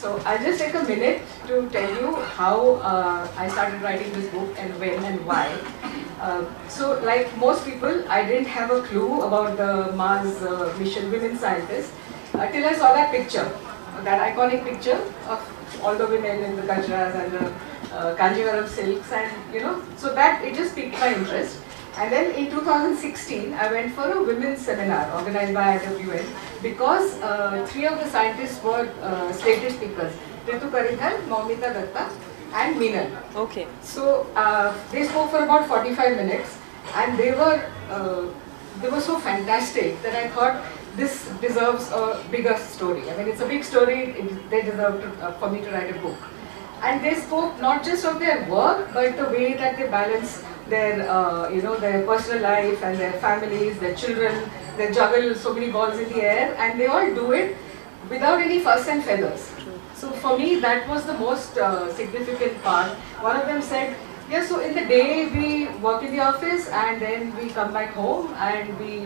So I'll just take a minute to tell you how I started writing this book and when and why. So like most people, I didn't have a clue about the Mars mission women scientists till I saw that picture, that iconic picture of all the women in the gajras and the Kanjivaram silks, and so that it just piqued my interest. And then in 2016, I went for a women's seminar organized by IWN because three of the scientists were slated speakers: Ritu Karidhar, Maumita Datta, and Meenal. Okay. So they spoke for about 45 minutes, and they were so fantastic that I thought this deserves a bigger story. I mean, it's a big story. They deserve for me to write a book. And they spoke not just of their work, but the way that they balance their, their personal life and their families, their children. They juggle so many balls in the air, and they all do it without any fuss and feathers. So for me, that was the most significant part. One of them said, yeah, so in the day we work in the office, and then we come back home and we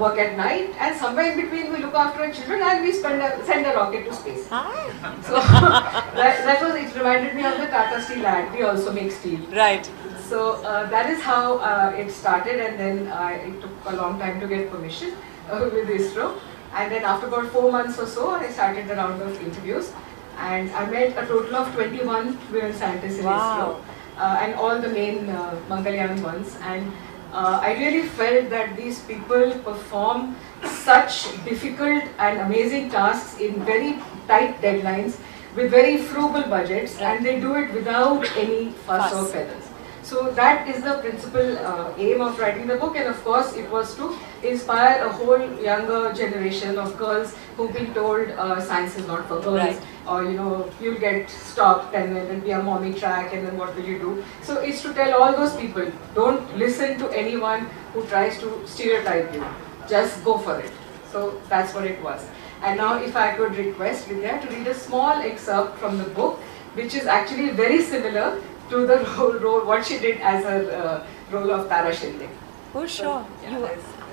work at night, and somewhere in between we look after our children and we send a rocket to space. So that was, it reminded me of the Tata Steel ad. We also make steel. Right. So that is how it started, and then it took a long time to get permission with ISRO. And then after about 4 months or so, I started the round of interviews, and I met a total of 21 women scientists in ISRO. And all the main Mangalyaan ones, and I really felt that these people perform such difficult and amazing tasks in very tight deadlines with very frugal budgets, and they do it without any fuss or feathers. So that is the principal aim of writing the book, and of course it was to inspire a whole younger generation of girls who've been told science is not for girls, or you'll get stopped and then there'll be a mommy track, and then what will you do? So it's to tell all those people, don't listen to anyone who tries to stereotype you, just go for it. So that's what it was. And now if I could request Vidya to read a small excerpt from the book, which is actually very similar to the role what she did as her role of Tara Shinde. Oh, sure. So, yeah,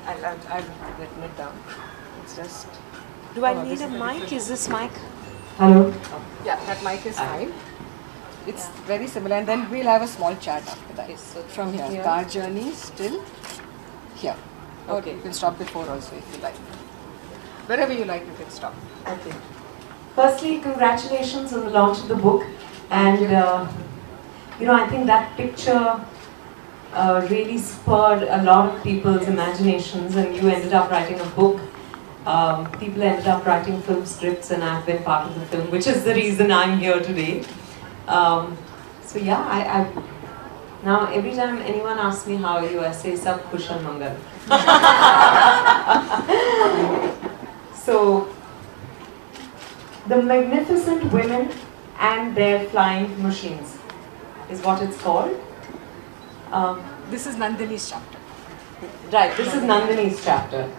I've written it down. It's just... Do I need a mic? Is this mic? Hello? Yeah, that mic is fine. It's very similar, and then we'll have a small chat after that. So from here, car journey still here. Okay. You can stop before also if you like. Wherever you like, you can stop. Okay. Firstly, congratulations on the launch of the book, and I think that picture really spurred a lot of people's imaginations, and you ended up writing a book. People ended up writing film scripts, and I've been part of the film, which is the reason I'm here today. So yeah, I now every time anyone asks me how are you, I say Sab Kushal Mangal. So, The Magnificent Women and Their Flying Machines is what it's called. This is Nandini's chapter. Right, this is Nandini's chapter.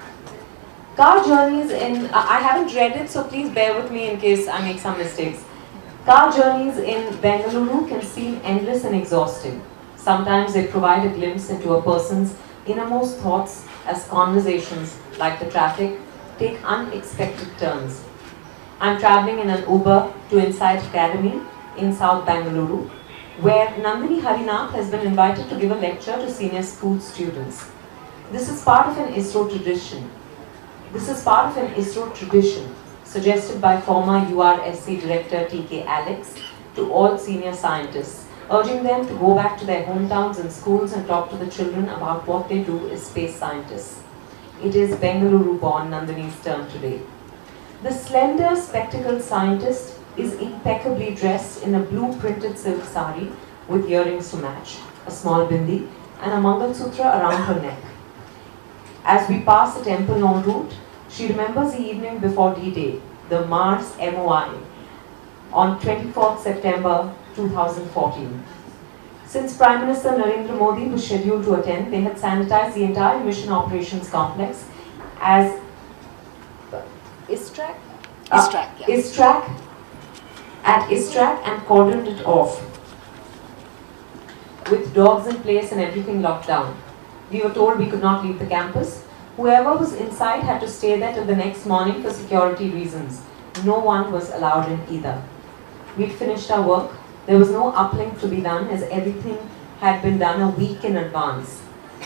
Car journeys in, I haven't read it, so please bear with me in case I make some mistakes. Car journeys in Bengaluru can seem endless and exhausting. Sometimes they provide a glimpse into a person's innermost thoughts as conversations, like the traffic, take unexpected turns. I'm traveling in an Uber to Insight Academy in South Bengaluru, where Nandini Harinath has been invited to give a lecture to senior school students. This is part of an ISRO tradition. Suggested by former URSC Director T.K. Alex to all senior scientists, urging them to go back to their hometowns and schools and talk to the children about what they do as space scientists. It is Bengaluru-born Nandini's turn today. The slender, spectacled scientist is impeccably dressed in a blue printed silk sari with earrings to match, a small bindi, and a Mangal Sutra around her neck. As we pass a temple en route, she remembers the evening before D-Day, the Mars MOI, on 24th September 2014. Since Prime Minister Narendra Modi was scheduled to attend, they had sanitized the entire mission operations complex as ISTRAC? ISTRAC, at ISTRAC, and cordoned it off with dogs in place and everything locked down. We were told we could not leave the campus. Whoever was inside had to stay there till the next morning for security reasons. No one was allowed in either. We'd finished our work. There was no uplink to be done as everything had been done a week in advance.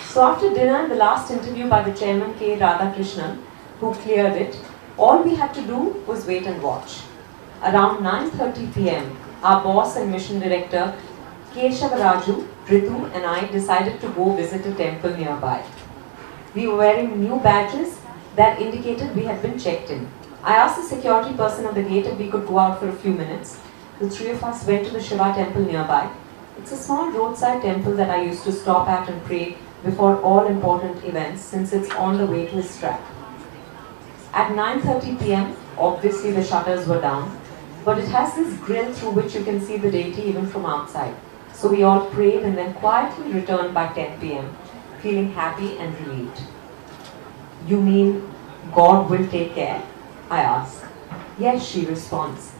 So after dinner, the last interview by the chairman K. Radhakrishnan, who cleared it, all we had to do was wait and watch. Around 9:30 p.m., our boss and mission director Keshavaraju, Ritu and I decided to go visit a temple nearby. We were wearing new badges that indicated we had been checked in. I asked the security person at the gate if we could go out for a few minutes. The three of us went to the Shiva temple nearby. It's a small roadside temple that I used to stop at and pray before all important events since it's on the way to his track. At 9:30 p.m., obviously the shutters were down, but it has this grill through which you can see the deity even from outside. So we all prayed and then quietly returned by 10 p.m., feeling happy and relieved. You mean God will take care? I ask. Yes, she responds.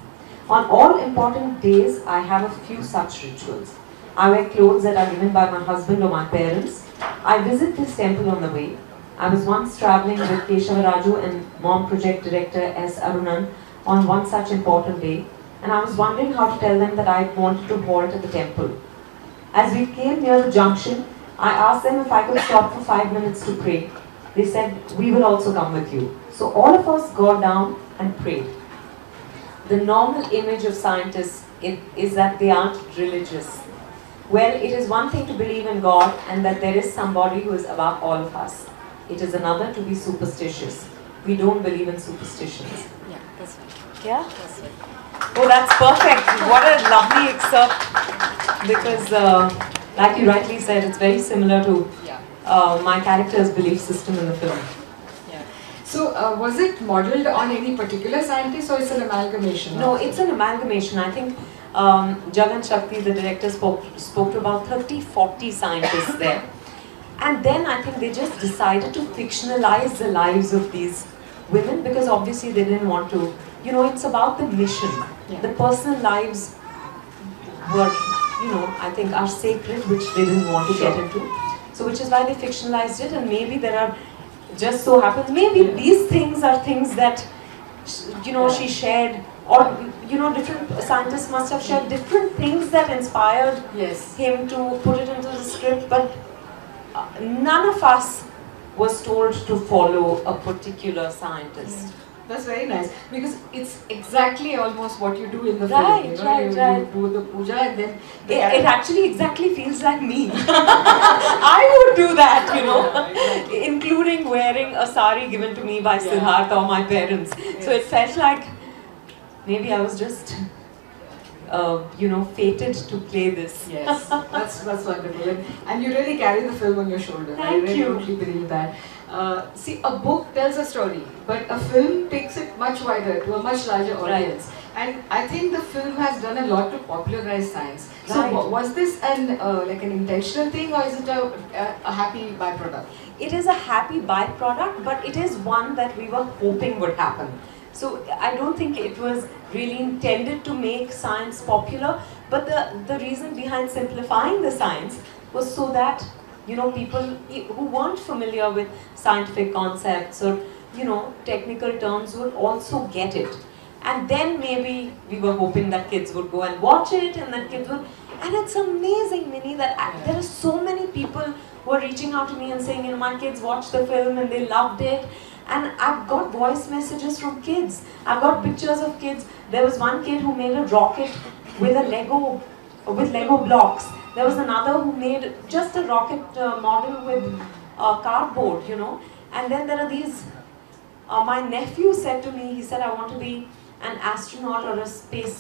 On all important days, I have a few such rituals. I wear clothes that are given by my husband or my parents. I visit this temple on the way. I was once traveling with Keshavaraju and Mom Project Director S. Arunan on one such important day, and I was wondering how to tell them that I wanted to halt at the temple. As we came near the junction, I asked them if I could stop for 5 minutes to pray. They said, we will also come with you. So all of us got down and prayed. The normal image of scientists is that they aren't religious. Well, it is one thing to believe in God and that there is somebody who is above all of us. It is another to be superstitious. We don't believe in superstitions. Yeah, that's right. Yeah? That's right. Oh, that's perfect. What a lovely excerpt. Because, like you rightly said, it's very similar to my character's belief system in the film. Yeah. So, was it modeled on any particular scientist or it's an amalgamation? No, it's an amalgamation. I think Jagan Shakti, the director, spoke to about 30-40 scientists there. And then I think they just decided to fictionalize the lives of these women because obviously they didn't want to, you know, it's about the mission. Yeah. The personal lives were, you know, I think are sacred, which they didn't want to get into. So which is why they fictionalized it, and maybe there are, just so happens, maybe these things are things that, you know, she shared, or, you know, different scientists must have shared different things that inspired him to put it into the script, but none of us was told to follow a particular scientist. That's very nice because it's exactly almost what you do in the Right, film. You know, right. you do the puja and then It actually exactly feels like me. I would do that, you know, including wearing a sari given to me by Siddhartha or my parents. So it felt like maybe I was just, you know, fated to play this. Yes, that's wonderful, and you really carry the film on your shoulder. I really totally believe that. See, a book tells a story, but a film takes it much wider to a much larger audience. And I think the film has done a lot to popularize science. So, was this an like an intentional thing, or is it a happy byproduct? It is a happy byproduct, but it is one that we were hoping would happen. So I don't think it was really intended to make science popular, but the reason behind simplifying the science was so that, you know, people who weren't familiar with scientific concepts or, you know, technical terms would also get it. And then maybe we were hoping that kids would go and watch it, and that kids would, and it's amazing, Minnie, that there are so many people who are reaching out to me and saying, you know, my kids watched the film and they loved it. And I've got voice messages from kids. I've got pictures of kids. There was one kid who made a rocket with Lego blocks. There was another who made just a rocket model with cardboard, you know. And then there are these, my nephew said to me, he said, I want to be an astronaut or a space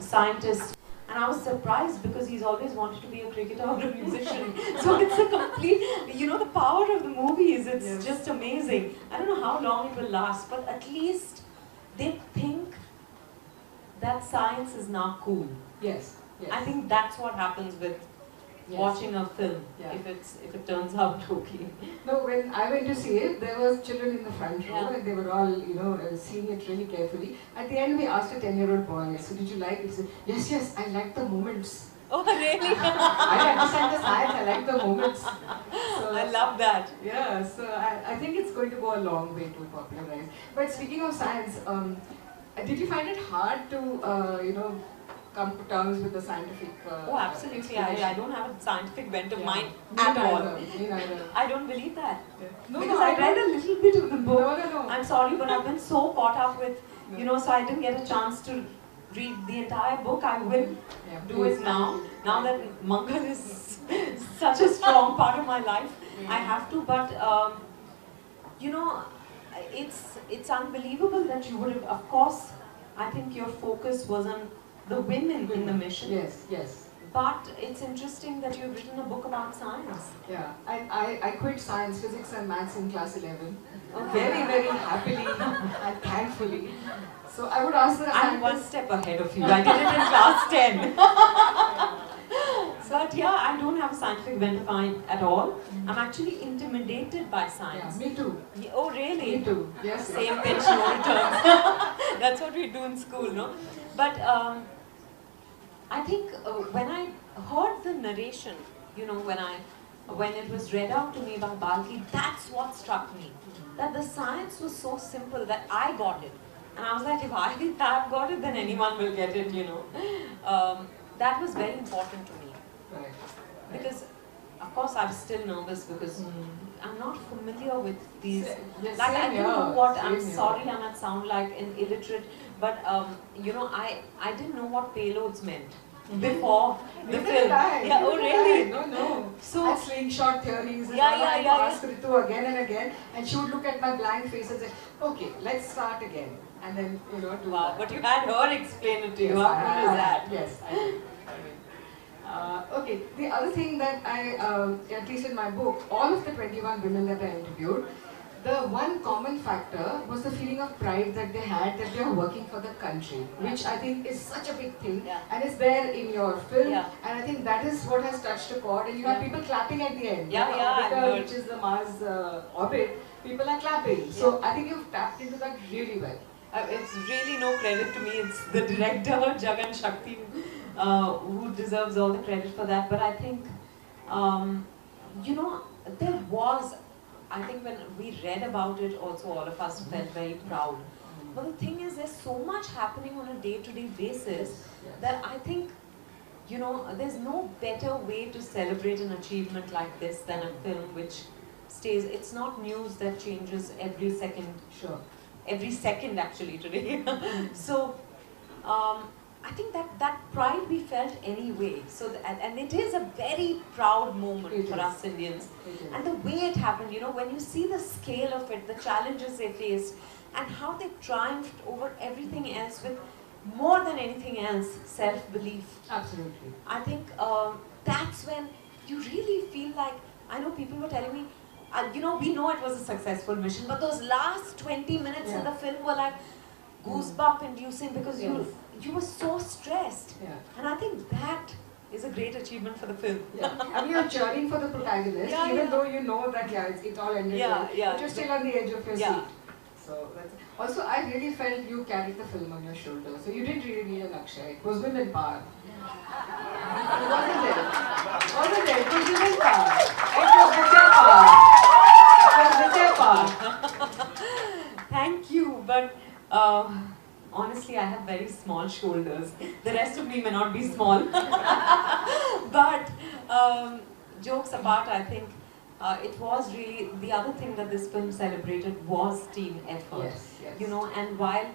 scientist. And I was surprised because he's always wanted to be a cricketer or a musician. So it's a complete, you know, the power of the movies, it's just amazing. I don't know how long it will last, but at least they think that science is now cool. Yes. I think that's what happens with watching a film, if it turns out okay. No, when I went to see it, there were children in the front row and they were all, you know, seeing it really carefully. At the end, we asked a 10-year-old boy, so did you like it? He said, yes, I like the moments. Oh, really? I understand the science, I like the moments. So, I love that. Yeah, so I think it's going to go a long way to popularize. But speaking of science, did you find it hard to, you know, come to terms with the scientific. Oh, absolutely. I don't have a scientific bent of Yeah. mind Me at all. neither, me neither. I don't believe that. Yeah. No, Because no, I read a little bit of the book. No. I'm sorry, but I've been so caught up with, No. you know, so I didn't get a chance to read the entire book. I will Yeah, do please, it now. thank you. Now that Mangal is such a strong part of my life, I have to. But you know, it's unbelievable that you would have. Of course, I think your focus was on the women in the mission. Yes, yes. But it's interesting that you've written a book about science. Yeah, I quit science, physics and maths in class 11. Okay. Very, very happily and thankfully. So I would ask the I'm one scientists. step ahead of you. I did it in class 10. But yeah, I don't have a scientific bent of mind at all. I'm actually intimidated by Yeah, science. me too. Oh, really? Me too. Yes. Same pitch, no returns. That's what we do in school, no? But I think when I heard the narration, you know, when it was read out to me by Balki, that's what struck me. That the science was so simple that I got it. And I was like, if I have got it, then anyone will get it, you know. That was very important to me. Right. Because, of course, I'm still nervous because I'm not familiar with these. Yes, Like, I same don't know here, what, same I'm here. sorry I might sound like an illiterate, but, you know, I didn't know what payloads meant before the Neither film. did I. Yeah, oh Neither did I. really? No. So, And slingshot theories and Yeah, all. yeah, I had to yeah, ask Ritu again and again, and she would look at my blank face and say, "Okay, let's start again," and then do wow, that. but you had her explain it to you. Yes, How cool is that? Yes, I did. Okay, the other thing that at least in my book, all of the 21 women that I interviewed, the one common factor was the feeling of pride that they had that they are working for the country, which I think is such a big thing, Yeah. and it's there in your film, Yeah. and I think that is what has touched a chord, and you have Yeah. people clapping at the end. Yeah, The yeah, I've orbiter, heard. which is the Mars orbit, people are clapping. So I think you've tapped into that really well. It's really no credit to me. It's the director, Jagan Shakti, who deserves all the credit for that. But I think, you know, there was, I think when we read about it also, all of us felt very proud. But the thing is, there's so much happening on a day-to-day basis that I think, you know, there's no better way to celebrate an achievement like this than a film which stays. It's not news that changes every second. Sure. Every second actually today. So I think that pride we felt anyway. So and it is a very proud moment It for is. us Indians. It is. And the way it happened, you know, when you see the scale of it, the challenges they faced, and how they triumphed over everything else with more than anything else, self-belief. Absolutely. I think that's when you really feel like, I know people were telling me, you know, we know it was a successful mission, but those last 20 minutes in the film were like goosebump inducing because you were so stressed. Yeah. And I think that is a great achievement for the film. Yeah. And you're cheering for the protagonist, Yeah, even yeah. though you know that it all ended Yeah, well, yeah. but you're still on the edge of your Yeah. seat. So that's also, I really felt you carried the film on your shoulders. So you didn't really need an Akshay. It was women power. Wasn't it? Wasn't it? It was women power. It was Vijay power. It was Vijay power. Thank you, but honestly, I have very small shoulders. The rest of me may not be small. But jokes apart, I think it was really, the other thing that this film celebrated was team effort. Yes, yes. You know, and while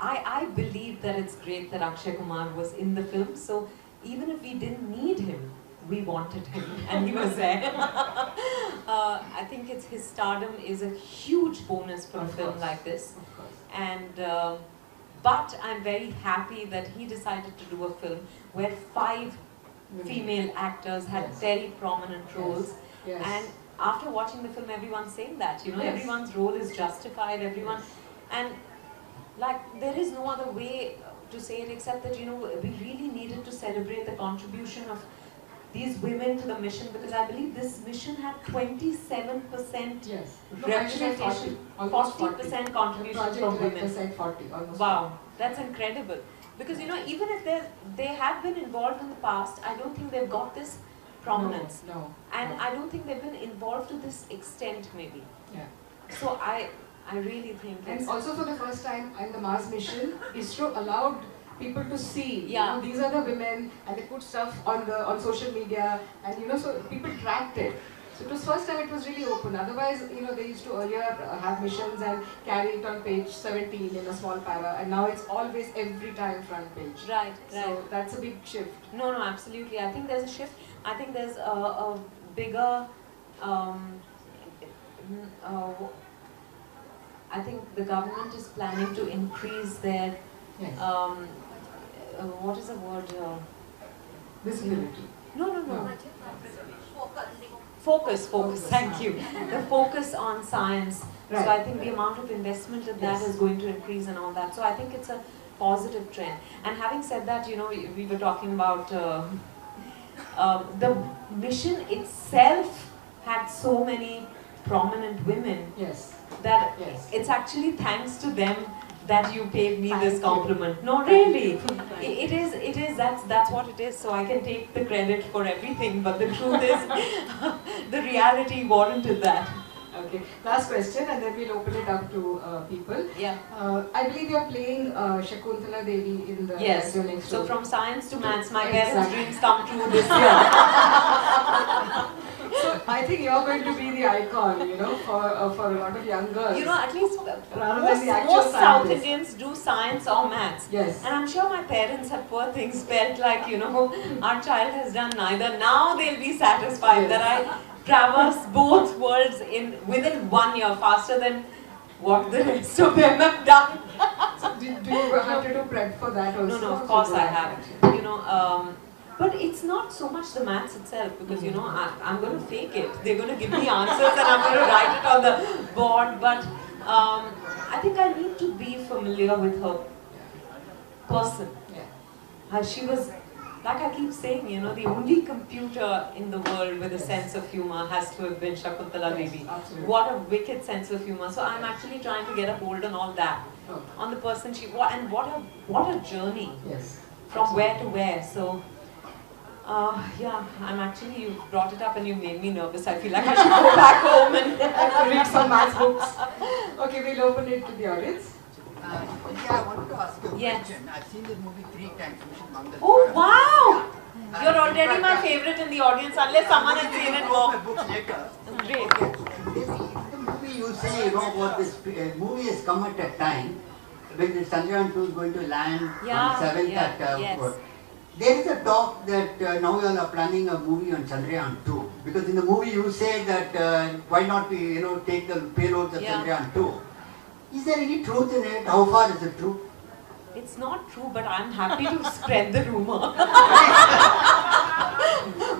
I believe that it's great that Akshay Kumar was in the film, so even if we didn't need him, we wanted him, and he was there. I think his stardom is a huge bonus for a film like this. Of course. And but I'm very happy that he decided to do a film where 5 female actors had Yes. very prominent roles. Yes. And after watching the film, everyone's saying that, you know, Yes. everyone's role is justified, everyone, and like there is no other way to say it except that, you know, we really needed to celebrate the contribution of these women to the mission, because I believe this mission had 27% Yes. No, actually representation, 40% The contribution project from director women. said 40, almost. Wow, that's incredible. Because, you know, even if they have been involved in the past, I don't think they've got this prominence. No. And no. I don't think they've been involved to this extent, maybe. Yeah. So I really think And it's... also for the first time in the Mars mission, ISRO allowed people to see. Yeah. You know, these are the women, and they put stuff on social media, and you know, so people tracked it. So it was first time it was really open. Otherwise, you know, they used to earlier have missions and carry it on page 17 in a small para, and now it's always every time front page. Right, So right. that's a big shift. No, no, absolutely. I think there's a shift. I think there's a bigger. I think the government is planning to increase their. Yes. What is the word? Visibility. No, no, no. No. Focus. Focus. Thank you. The focus on science. Right. So I think the amount of investment in that Yes. is going to increase and all that. So I think it's a positive trend. And having said that, you know, we were talking about the mission itself had so many prominent women Yes. that Yes. it's actually thanks to them that you paid me Thank this you. compliment. No, really, it is. That's what it is. So I can take the credit for everything, but the truth is, the reality warranted that. Okay. Last question, and then we'll open it up to people. Yeah. I believe you're playing Shakuntala Devi in the Yes. your next So role. from science to maths, my Exactly. parents' dreams come true this year. So I think you're going to be the icon, you know, for a lot of young girls. You know, at least Rather than the actual most South scientists. Indians do science or maths. Yes. And I'm sure my parents have poor things felt like, you know, our child has done neither. Now they'll be satisfied Yes. that I traverse both worlds within 1 year faster than what the rest of them have done. So do you have to do prep for that also? No, of course I have. You know, but it's not so much the maths itself because, you know, I'm going to fake it. They're going to give me answers and I'm going to write it on the board. But I think I need to be familiar with her person. Yeah. She was, like I keep saying, you know, the only computer in the world with a sense of humor has to have been Shakuntala Yes, Devi. absolutely. What a wicked sense of humor. So I'm actually trying to get a hold on all that, Oh. on the person she was, and what a journey Yes. from where to where. So, yeah, I'm actually, you brought it up and you made me nervous. I feel like I should go back home and Read some maths books. Okay, we'll open it to the audience. Yeah, I wanted to ask you a Yes. question. I've seen this movie 3 times, Mission Mangal. Oh, wow! Yeah. You're In already fact, my favorite in the audience unless someone has seen it I'll more. read my books later. Great. In the movie you say, you know, about this movie has come at a time when the Chandrayaan 2 is going to land Yeah, on 7th yeah, at yes. There is a talk that now you all are planning a movie on Chandrayaan 2, because in the movie you say that why not we, you know, take the payloads of Yeah. Chandrayaan 2. Is there any truth in it? How far is it true? It's not true, but I'm happy to spread the rumor.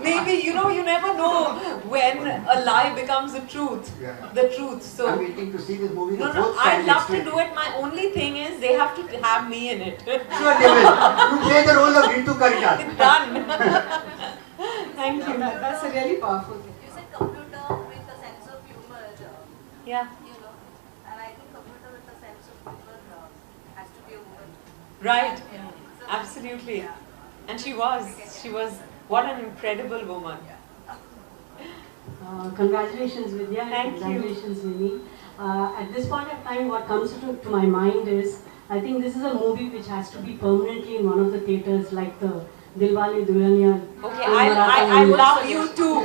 Maybe, you know, you never know when a lie becomes a truth. Yeah. The truth. So, I'm waiting to see this movie. no, the no, fourth I'd time love next to week. do it. My only thing is they have to have me in it. Sure they will. You play the role of Rintu Karidar. It's done. Thank you. That's a really powerful thing. You said computer with a sense of humor, Yeah. you know, and I think computer with a sense of humor has to be a woman. Right. So, Absolutely. yeah. And she was, what an incredible woman. Congratulations, Vidya. And Thank you. congratulations, Vinny. At this point of time, what comes to my mind is, I think this is a movie which has to be permanently in one of the theatres, like the Dilwale Dulhania. Okay, in I Maratha movie. love you too.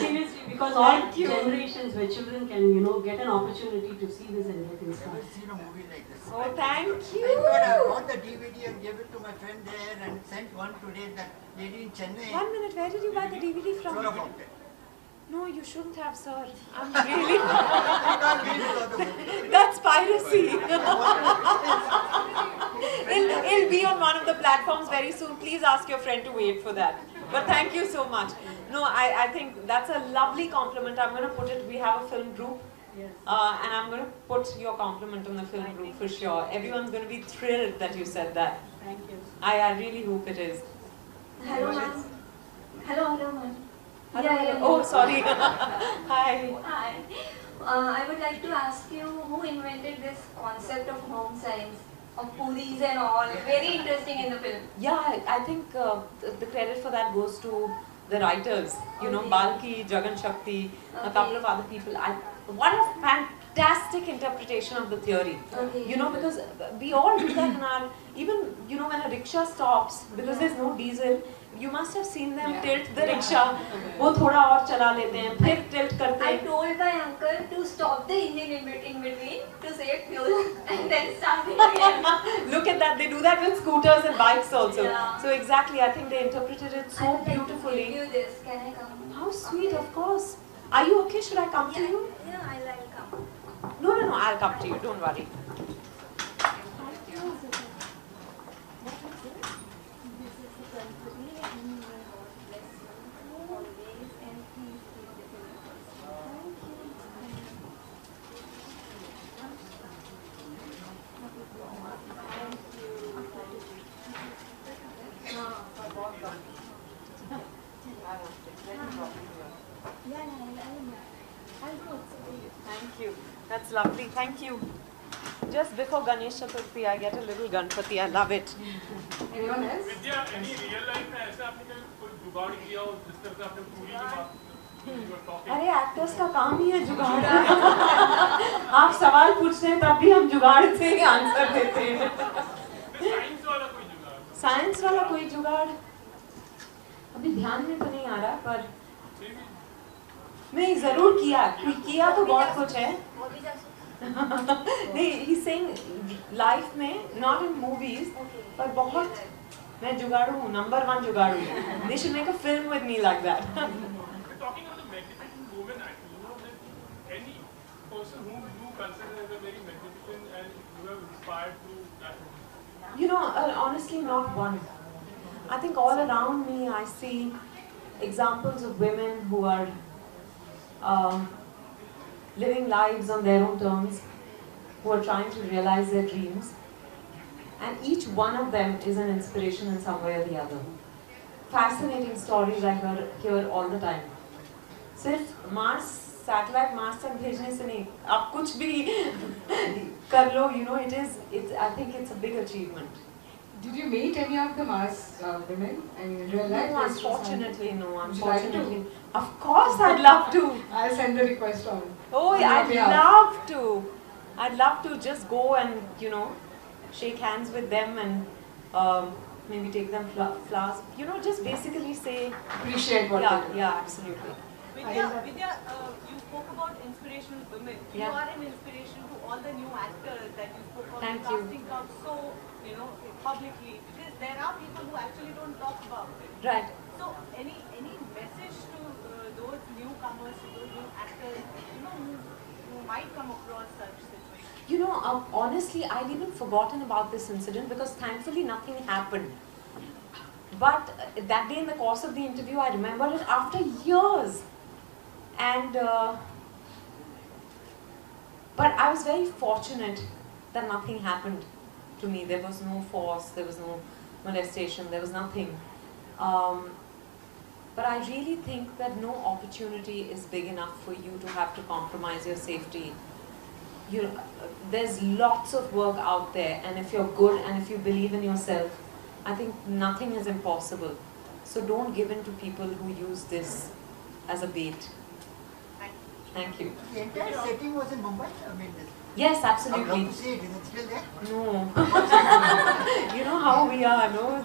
Seriously, because all Thank you. generations where children can, you know, get an opportunity to see this and get I've inspired. never seen a movie like this. Oh, thank I you. bought the DVD and gave it to my friend there and sent one today, that lady in Chennai. 1 minute, where did you buy the DVD from? Sure about it. No, you shouldn't have, sir. I'm really. I can't read it on the movie. That's piracy. It'll be on one of the platforms very soon. Please ask your friend to wait for that. But thank you so much. No, I think that's a lovely compliment. I'm going to put it, we have a film group. Yes. And I'm going to put your compliment on the film group for sure. Everyone's going to be thrilled that you said that. Thank you. I really hope it is. Hello, ma'am. Hello, ma'am. Hello, Yeah, hello. yeah, Oh, yeah. sorry. Hi. Hi. I would like to ask you who invented this concept of home science, of puris and all. Very interesting in the film. Yeah, I think the credit for that goes to the writers. You know, Okay. Balki, Jagan Shakti, a Okay. couple of other people. What a fantastic interpretation of the theory. Okay. You know, because we all do that in our, even, you know, when a rickshaw stops, because there's no diesel, you must have seen them tilt the rickshaw. वो थोड़ा और चला लेते हैं, फिर tilt करते I हैं. told my uncle to stop the engine in between to save fuel and then start it again. Look at that, they do that with scooters and bikes also. Yeah. So exactly, I think they interpreted it so I would like to beautifully. give you this. Can I come? How sweet, of course. Are you okay? Should I come to you? Yeah, I'll come. No, I'll come to you, don't worry. Thank you. That's lovely. Thank you. Just before Ganesh Chaturthi, I get a little Ganpati. I love it. Anyone else? Vidya, any real life में ऐसा आपने कोई जुगाड़ किया हो जिस तरह से आपने पूरी की बात you were talking? अरे एक्टर्स का काम ही है जुगाड़. आप सवाल पूछते हैं तब भी हम जुगाड़ से ही आंसर देते हैं. साइंस वाला कोई जुगाड़? साइंस वाला कोई जुगाड़ अभी ध्यान में तो नहीं आ रहा, पर नहीं जरूर किया तो बहुत कुछ है. नहीं, he's saying लाइफ में, not in movies, पर बहुत मैं जुगाड़ू हूँ, number 1 जुगाड़ू. They should make a film with me like that. We're talking about the magnificent woman actually. You know, that any person whom you consider as a very magnificent and you have inspired through that woman. You know, honestly, not one. I think all around me I see examples of women who are living lives on their own terms, who are trying to realize their dreams. And each one of them is an inspiration in some way or the other. Fascinating stories I hear all the time. सिर्फ Mars, satellite Mars तक भेजने से नहीं, आप कुछ भी कर लो, you know, I think it's a big achievement. Did you meet any of the Mars women in real life? No, unfortunately, no. Would you like to? Unfortunately, of course, I'd love to. I'll send the request on. Oh, On yeah, your I'd behalf. love to. I'd love to just go and, you know, shake hands with them and maybe take them flowers. You know, just basically say, Appreciate what yeah, they do. yeah, absolutely. Vidya, you spoke about inspirational women. Yeah. You are an inspiration to all the new actors that you spoke of. Thank the you. casting comes so, you know, publicly. Because there are people who actually don't talk about it. Right. So, any message to those newcomers, to those new actors, you know, who might come across such situations? You know, honestly, I'd even forgotten about this incident because thankfully nothing happened. But that day in the course of the interview, I remember it after years. And, but I was very fortunate that nothing happened to me. There was no force, there was no molestation, there was nothing. But I really think that no opportunity is big enough for you to have to compromise your safety. There's lots of work out there, and if you're good and if you believe in yourself, I think nothing is impossible. So don't give in to people who use this as a bait. Thank you. The entire setting was in Mumbai? I mean, Yes, I would absolutely. love to see it. Is it still there? No. You know how we are, no?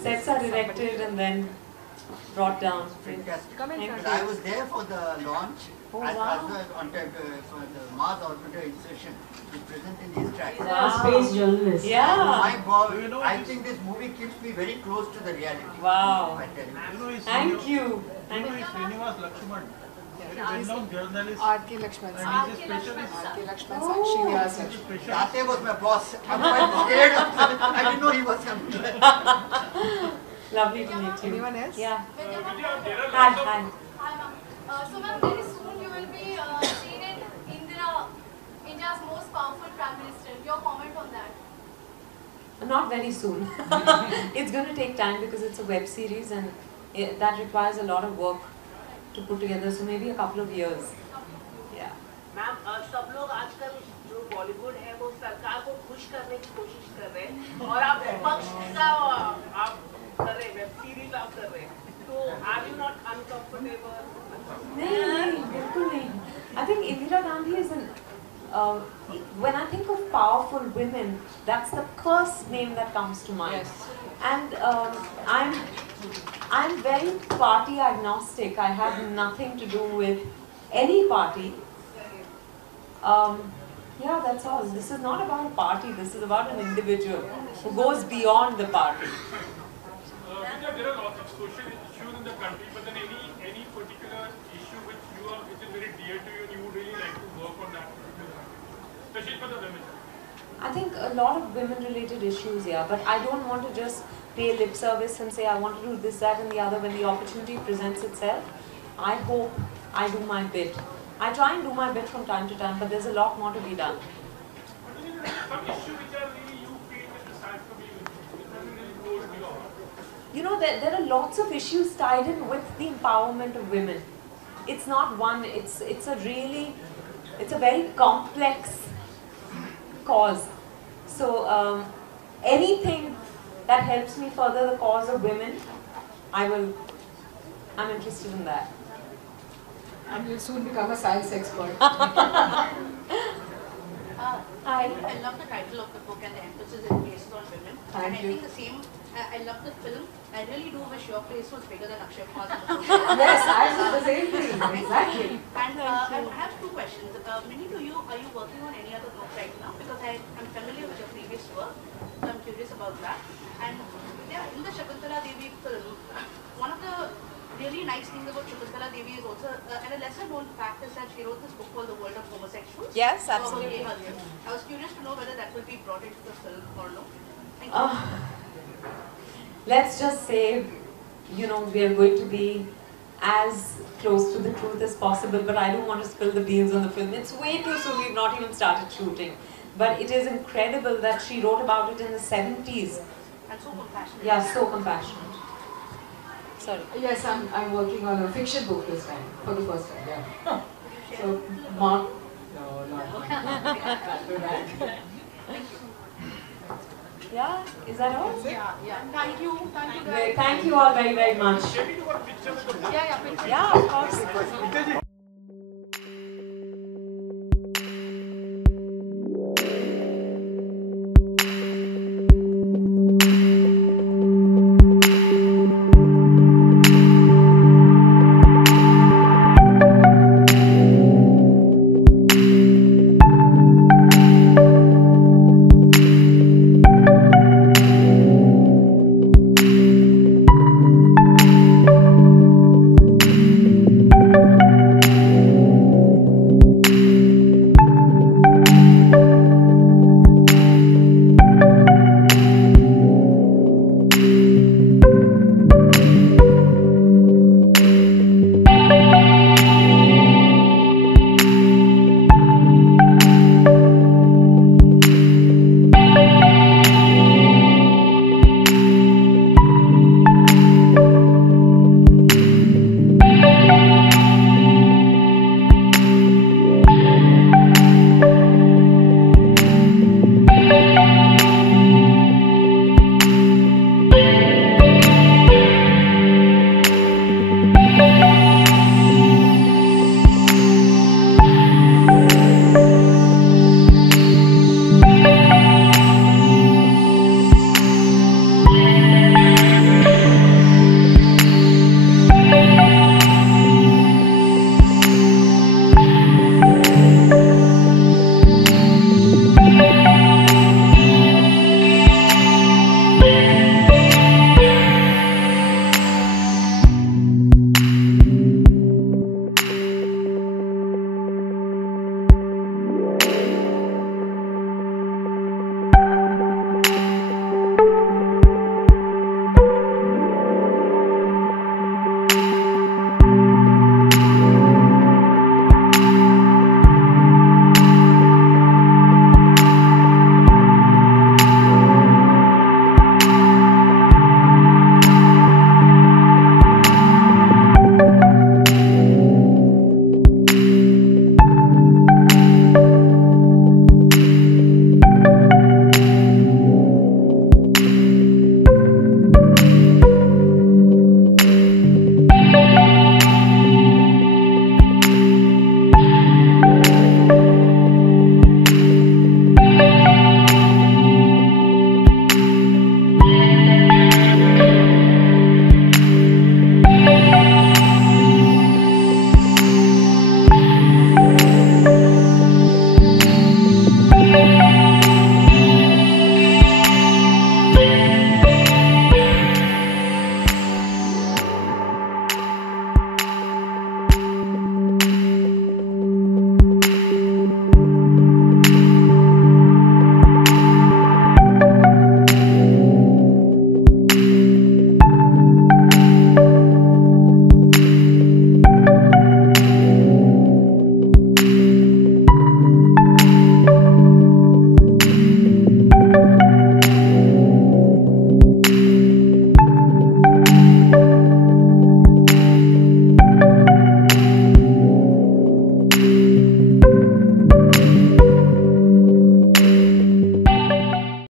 Sets are erected and then brought down. Fantastic. Come in, Thank But I was there for the launch. Oh, as wow. well on time for the Mars orbiter insertion. It's present in these tracks. Wow. Space journalist. Yeah. My God, Do you know I this- think this movie keeps me very close to the reality. Wow. I tell you. You know, he's Thank you. Thank you. Srinivas Lakshman, very well-known journalist, R.K. Lakshman. and he's a specialist. R.K. Lakshman. Srinivas Lakshman. Specialist. Tate was my boss. I'm quite scared of him. I didn't know he was coming. Lovely to meet you. Anyone else? Yeah. Vidya, there are Hi, lots of hi. Hi ma'am. So ma'am, very soon you will be seen in Indira, India's most powerful Prime Minister. Your comment on that? Not very soon. It's going to take time because it's a web series and that requires a lot of work to put together. So maybe a couple of years. Yeah. Ma'am सब लोग आजकल जो बॉलीवुड है वो सरकार को खुश करने की कोशिश कर रहे हैं और आप विपक्ष का आप कर रहे हैं, वेब सीरीज आप कर रहे हैं, तो आर यू नॉट अनकंफर्टेबल? नहीं, बिल्कुल नहीं. I think Indira Gandhi is uh, when I think of powerful women, that's the first name that comes to mind. Yes. And I'm very party agnostic. I have nothing to do with any party. Yeah, that's all. This is not about a party. This is about an individual who goes beyond the party. Vidya, there are lots of social issues in the country, but then any particular issue which is very dear to you and you would really like to work on that, especially for the women? I think a lot of women-related issues, yeah, but I don't want to just pay lip service and say I want to do this, that and the other when the opportunity presents itself. I hope I do my bit. I try and do my bit from time to time, but there's a lot more to be done. Some issue which are really you feel that decides to be which really goes beyond. You know, there are lots of issues tied in with the empowerment of women. It's not one, it's a very complex cause. So anything that helps me further the cause of women, I'm interested in that. And you'll soon become a science expert. Hi. I love the title of the book and the emphasis it placed on women. Thank and you. I think the same, I love the film. I really do wish your face was bigger than Akshay Kumar's. Yes, I said the same thing. Exactly. And I have two questions. Minnie, are you working on any other book right now? Because I'm familiar with your previous work, so I'm curious about that. And yeah, in the Shakuntala Devi film, one of the really nice things about Shakuntala Devi is also, and a lesser known fact is that she wrote this book called The World of Homosexuals. Yes, absolutely. I was curious to know whether that will be brought into the film or no. Thank you. Let's just say, you know, we are going to be as close to the truth as possible, but I don't want to spill the beans on the film. It's way too soon, we've not even started shooting. But it is incredible that she wrote about it in the 70s. And so compassionate. Yeah, so compassionate. Sorry. Yes, I'm working on a fiction book this time, for the first time, yeah. So, Mark, no, not that. Yeah, is that all? Yeah. Thank you. Thank you guys. Great. Thank you all very, very much. Can we do a picture with the book? Yeah, picture. Yeah, of course.